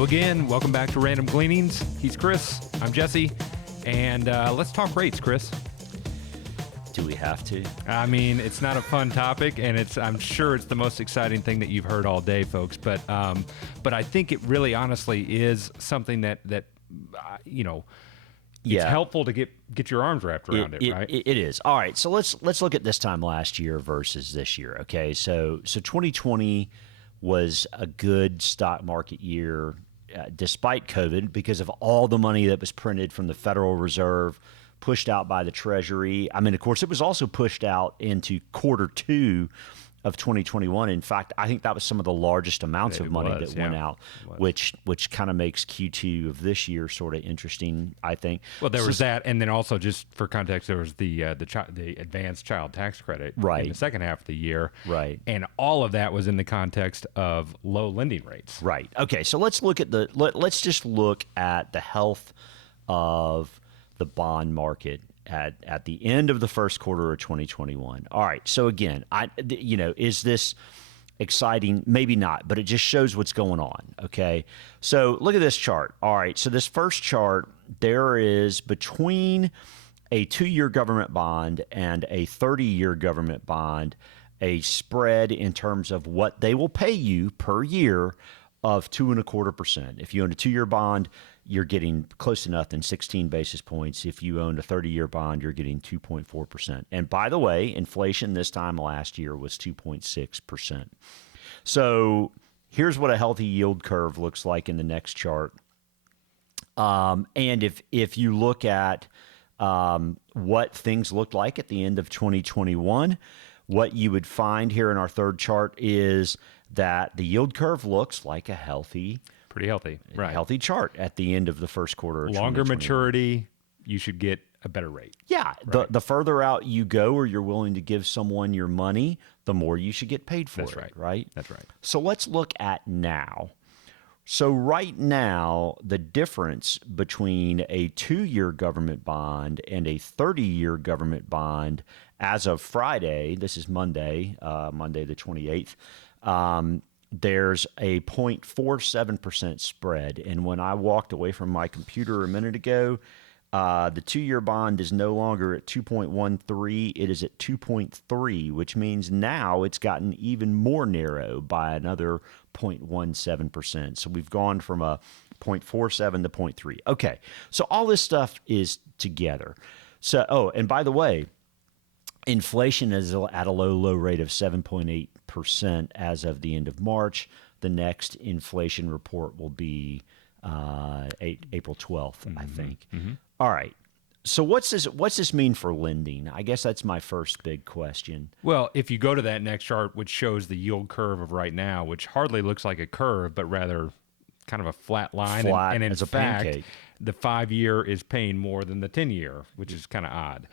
Hello again. Welcome back to Random Gleanings. He's Chris. I'm Jesse. And let's talk rates, Chris. Do we have to? I mean, it's not a fun topic, and I'm sure it's the most exciting thing that you've heard all day, folks. But I think it really, honestly, is something that it's helpful to get your arms wrapped around it, right? It is. All right, so let's look at this time last year versus this year. Okay, so 2020 was a good stock market year despite COVID because of all the money that was printed from the Federal Reserve, pushed out by the Treasury. I mean, of course, it was also pushed out into quarter two of 2021. In fact, I think that was some of the largest amounts of money that went out, which kind of makes Q2 of this year sort of interesting, I think. Well, there was that, and then also just for context, there was the advanced child tax credit in the second half of the year, right? And all of that was in the context of low lending rates, right? Okay, so let's look at let's just look at the health of the bond market at the end of the first quarter of 2021. All right. So again, is this exciting? Maybe not, but it just shows what's going on. Okay. So look at this chart. All right. So this first chart, there is between a 2-year government bond and a 30-year government bond, a spread in terms of what they will pay you per year of 2.25%. If you own a 2-year bond, you're getting close to nothing, 16 basis points. If you own a 30-year bond, you're getting 2.4%. And by the way, inflation this time last year was 2.6%. So here's what a healthy yield curve looks like in the next chart. And if you look at what things looked like at the end of 2021, what you would find here in our third chart is that the yield curve looks like a pretty healthy, right? Healthy chart at the end of the first quarter of longer maturity, you should get a better rate. Yeah, right. The further out you go or you're willing to give someone your money, the more you should get paid for. That's it, right. Right? That's right. So let's look at now. So right now, the difference between a 2-year government bond and a 30-year government bond as of Friday, this is Monday the 28th, there's a 0.47% spread. And when I walked away from my computer a minute ago, the 2-year bond is no longer at 2.13. It is at 2.3, which means now it's gotten even more narrow by another 0.17%. So we've gone from a 0.47 to 0.3. Okay, so all this stuff is together. So, and by the way, inflation is at a low rate of 7.8% as of the end of March. The next inflation report will be April 12th, I think. Mm-hmm. All right. So what's this mean for lending? I guess that's my first big question. Well, if you go to that next chart, which shows the yield curve of right now, which hardly looks like a curve, but rather kind of a flat line. And in fact, pancake. The 5-year is paying more than the 10-year, which is kind of odd.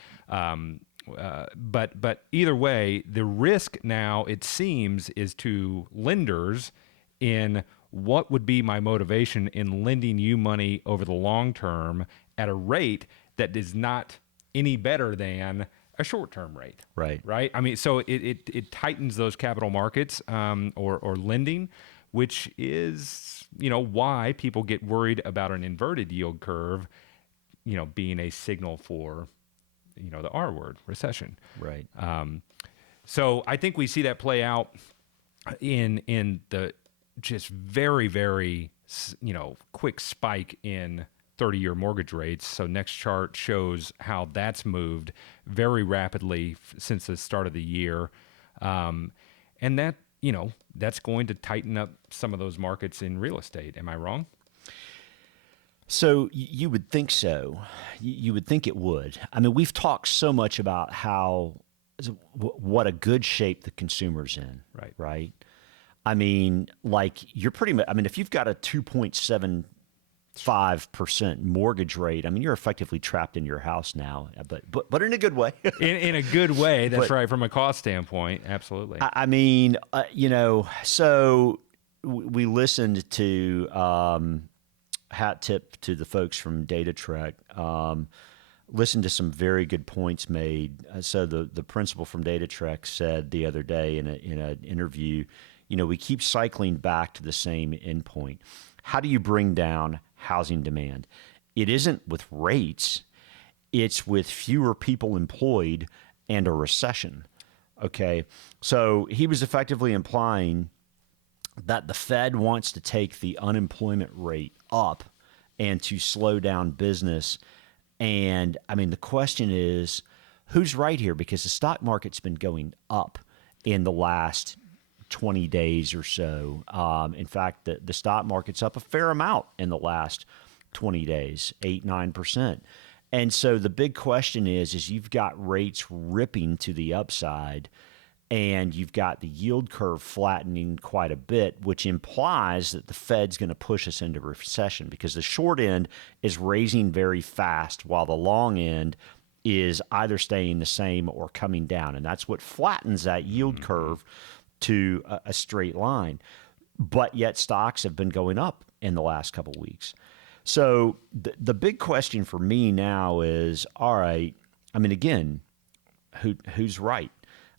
But either way, the risk now, it seems, is to lenders in what would be my motivation in lending you money over the long term at a rate that is not any better than a short-term rate. Right. I mean, so it tightens those capital markets or lending, which is, why people get worried about an inverted yield curve, being a signal for, the R word, recession. Right. So I think we see that play out in the just very, very, quick spike in 30-year mortgage rates. So next chart shows how that's moved very rapidly since the start of the year. And that, that's going to tighten up some of those markets in real estate. Am I wrong? So you would think so. You would think it would. I mean, we've talked so much about what a good shape the consumer's in. Right. I mean, like if you've got a 2.75% mortgage rate, I mean, you're effectively trapped in your house now, but in a good way. in a good way, that's right. From a cost standpoint, absolutely. I mean, so we listened to hat tip to the folks from Data Trek. Listened to some very good points made. So the principal from Data Trek said the other day in an interview, we keep cycling back to the same endpoint. How do you bring down housing demand? It isn't with rates, it's with fewer people employed and a recession. Okay. So he was effectively implying that the Fed wants to take the unemployment rate up and to slow down business. And I mean, the question is, who's right here? Because the stock market's been going up in the last 20 days or so. In fact, the stock market's up a fair amount in the last 20 days, 8-9%. And so the big question is you've got rates ripping to the upside, and you've got the yield curve flattening quite a bit, which implies that the Fed's going to push us into recession, because the short end is raising very fast while the long end is either staying the same or coming down. And that's what flattens that yield curve to a straight line. But yet stocks have been going up in the last couple of weeks. So the big question for me now is, all right, I mean, again, who's right?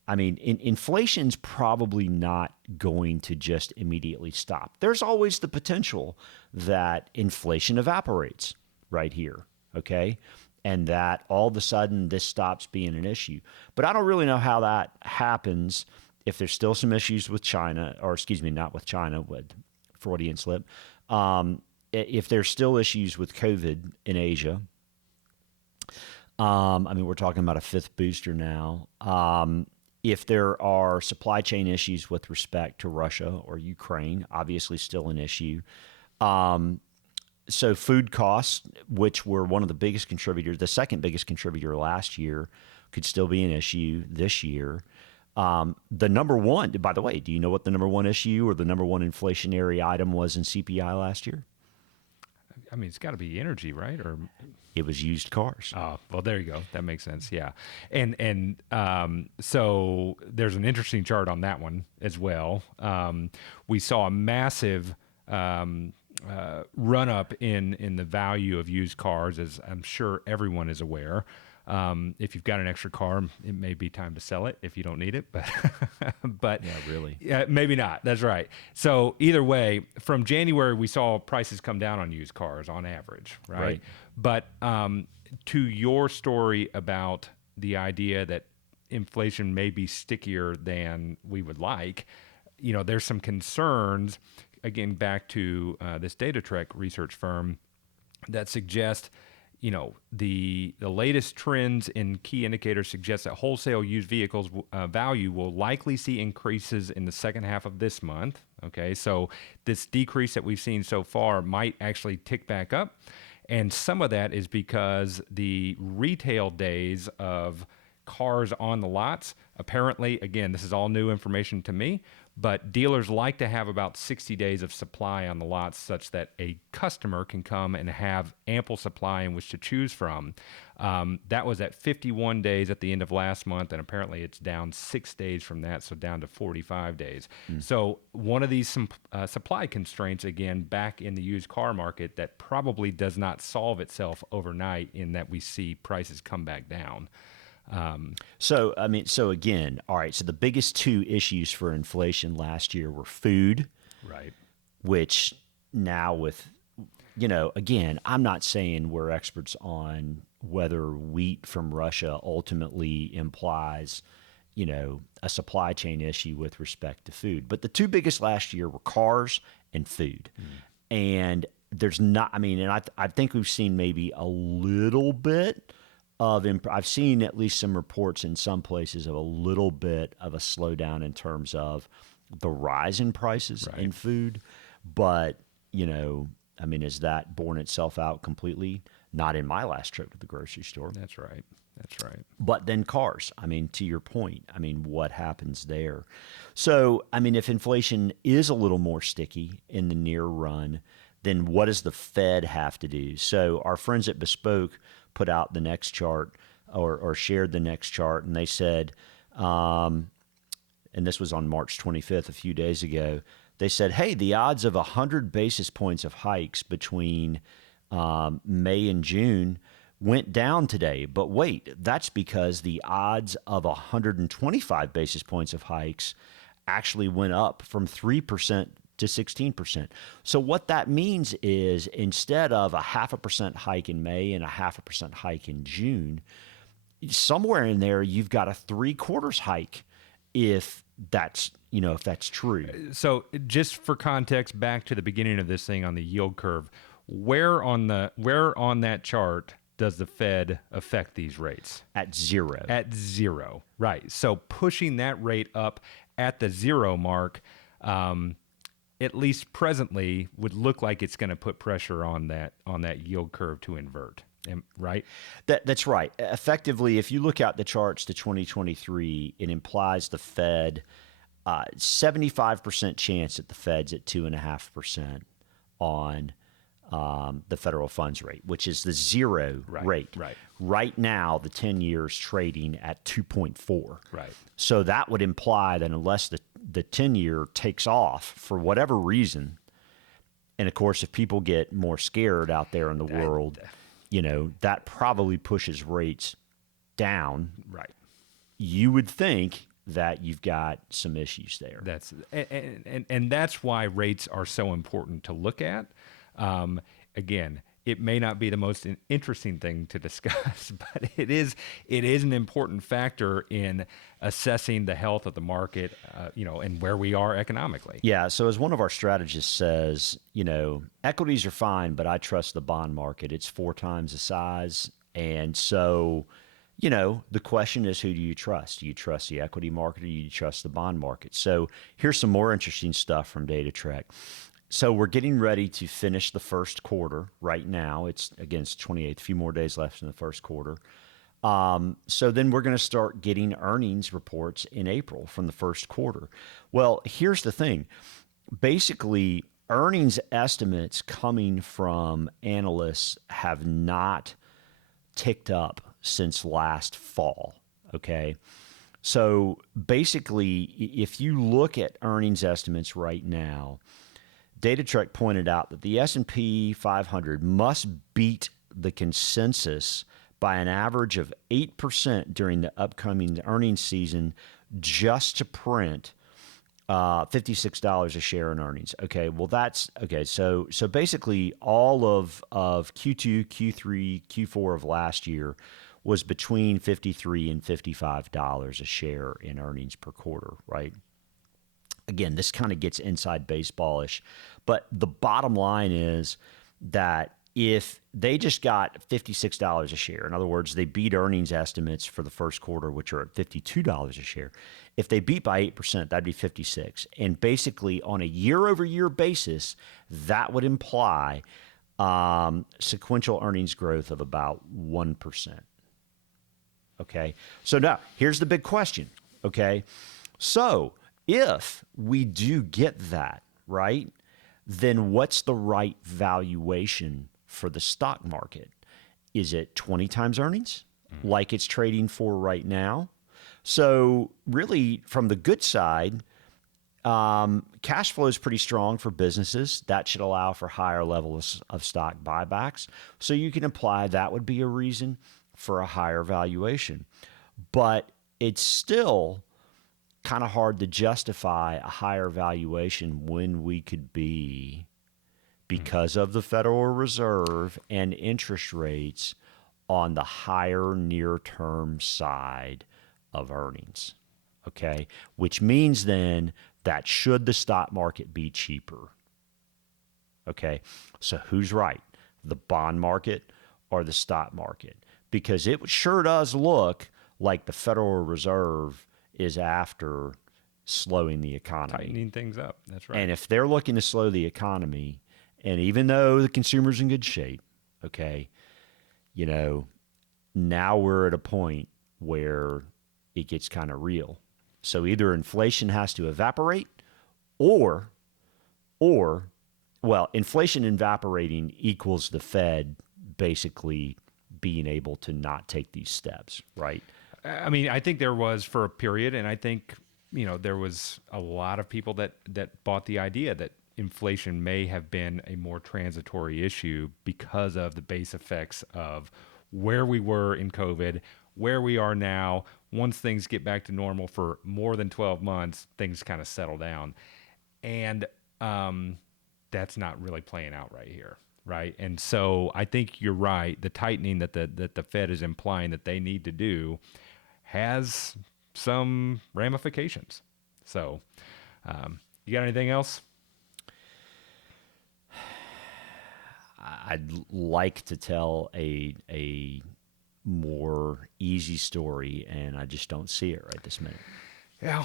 I mean, inflation's probably not going to just immediately stop. There's always the potential that inflation evaporates right here, okay? And that all of a sudden this stops being an issue. But I don't really know how that happens if there's still some issues with China, or excuse me, not with China, with Freudian slip. If there's still issues with COVID in Asia, I mean, we're talking about a fifth booster now. If there are supply chain issues with respect to Russia or Ukraine, obviously still an issue. So food costs, which were one of the biggest contributors, the second biggest contributor last year, could still be an issue this year. The number one, by the way, do you know what the number one issue or the number one inflationary item was in CPI last year? I mean, it's got to be energy, right? Or it was used cars. Oh, well, there you go. That makes sense. Yeah. And so there's an interesting chart on that one as well. We saw a massive run up in the value of used cars, as I'm sure everyone is aware. If you've got an extra car, it may be time to sell it if you don't need it, but yeah, really, maybe not. That's right. So either way, from January, we saw prices come down on used cars on average, right? But to your story about the idea that inflation may be stickier than we would like, there's some concerns, again, back to this DataTrek research firm that suggest the latest trends in key indicators suggest that wholesale used vehicles value will likely see increases in the second half of this month. Okay, so this decrease that we've seen so far might actually tick back up. And some of that is because the retail days of cars on the lots, apparently, again, this is all new information to me, but dealers like to have about 60 days of supply on the lots such that a customer can come and have ample supply in which to choose from. That was at 51 days at the end of last month, and apparently it's down 6 days from that, so down to 45 days. So one of these supply constraints, again, back in the used car market that probably does not solve itself overnight in that we see prices come back down. So again, all right. So the biggest two issues for inflation last year were food, right? Which now with, again, I'm not saying we're experts on whether wheat from Russia ultimately implies, a supply chain issue with respect to food. But the two biggest last year were cars and food. And there's not, and I think we've seen maybe a little bit I've seen at least some reports in some places of a little bit of a slowdown in terms of the rise in prices in food. But, has that borne itself out completely? Not in my last trip to the grocery store. That's right. But then cars, to your point, what happens there? So, if inflation is a little more sticky in the near run, then what does the Fed have to do? So our friends at Bespoke put out the next chart or shared the next chart, and they said, and this was on March 25th, a few days ago, they said, hey, the odds of 100 basis points of hikes between May and June went down today. But wait, that's because the odds of 125 basis points of hikes actually went up from 3% to 16%. So what that means is instead of a 0.5% hike in May and a 0.5% hike in June, somewhere in there you've got a 3/4 hike if that's true. So just for context, back to the beginning of this thing on the yield curve, where on that chart does the Fed affect these rates? At zero. At zero, right. So pushing that rate up at the zero mark, at least presently, would look like it's going to put pressure on that yield curve to invert. Right? That's right. Effectively, if you look at the charts to 2023, it implies the Fed 75% chance that the Fed's at 2.5% on the federal funds rate, which is the zero rate. Right. Right now, the 10 years trading at 2.4. Right. So that would imply that unless the 10-year takes off for whatever reason, and of course, if people get more scared out there in the world, that probably pushes rates down. Right. You would think that you've got some issues there. And that's why rates are so important to look at. Again, it may not be the most interesting thing to discuss, but it is an important factor in assessing the health of the market, and where we are economically. Yeah. So as one of our strategists says, equities are fine, but I trust the bond market. It's 4 times the size. And so, the question is, who do you trust? Do you trust the equity market or do you trust the bond market? So here's some more interesting stuff from DataTrek. So we're getting ready to finish the first quarter right now. It's 28th, a few more days left in the first quarter. So then we're going to start getting earnings reports in April from the first quarter. Well, here's the thing. Basically, earnings estimates coming from analysts have not ticked up since last fall, okay? So basically, if you look at earnings estimates right now, DataTrek pointed out that the S&P 500 must beat the consensus by an average of 8% during the upcoming earnings season just to print $56 a share in earnings. Okay, well that's okay. So basically, all of Q2, Q3, Q4 of last year was between $53 and $55 a share in earnings per quarter, right? Again, this kind of gets inside baseballish, but the bottom line is that if they just got $56 a share, in other words, they beat earnings estimates for the first quarter, which are at $52 a share. If they beat by 8%, that'd be 56. And basically, on a year-over-year basis, that would imply sequential earnings growth of about 1%. Okay, so now here's the big question. Okay, so if we do get that, right, then what's the right valuation for the stock market? Is it 20 times earnings, like it's trading for right now? So really, from the good side, cash flow is pretty strong for businesses. That should allow for higher levels of stock buybacks. So you can imply that would be a reason for a higher valuation. But it's still kind of hard to justify a higher valuation when we could be, because of the Federal Reserve and interest rates, on the higher near-term side of earnings. Okay, which means then that should the stock market be cheaper? Okay, so who's right, the bond market or the stock market? Because it sure does look like the Federal Reserve is after slowing the economy. Tightening things up, that's right. And if they're looking to slow the economy, and even though the consumer's in good shape, okay, now we're at a point where it gets kind of real. So either inflation has to evaporate or inflation evaporating equals the Fed basically being able to not take these steps, right? I mean, I think there was for a period, and I think, there was a lot of people that bought the idea that inflation may have been a more transitory issue because of the base effects of where we were in COVID, where we are now, once things get back to normal for more than 12 months, things kind of settle down. And that's not really playing out right here, right? And so I think you're right. The tightening that the Fed is implying that they need to do has some ramifications. So you got anything else? I'd like to tell a more easy story, and I just don't see it right this minute. Yeah,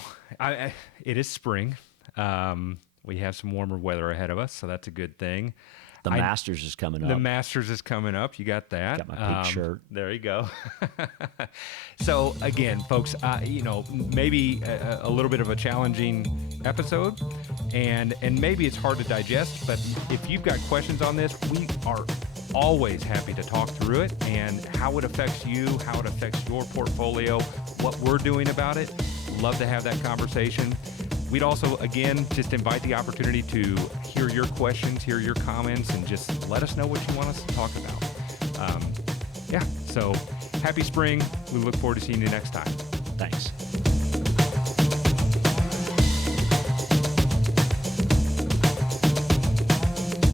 it is spring. We have some warmer weather ahead of us, so that's a good thing. The Masters is coming up. The Masters is coming up. You got that. Got my pink shirt. There you go. So again, folks, maybe a little bit of a challenging episode, and maybe it's hard to digest. But if you've got questions on this, we are always happy to talk through it and how it affects you, how it affects your portfolio, what we're doing about it. Love to have that conversation. We'd also, again, just invite the opportunity to hear your questions, hear your comments, and just let us know what you want us to talk about. So happy spring. We look forward to seeing you next time. Thanks.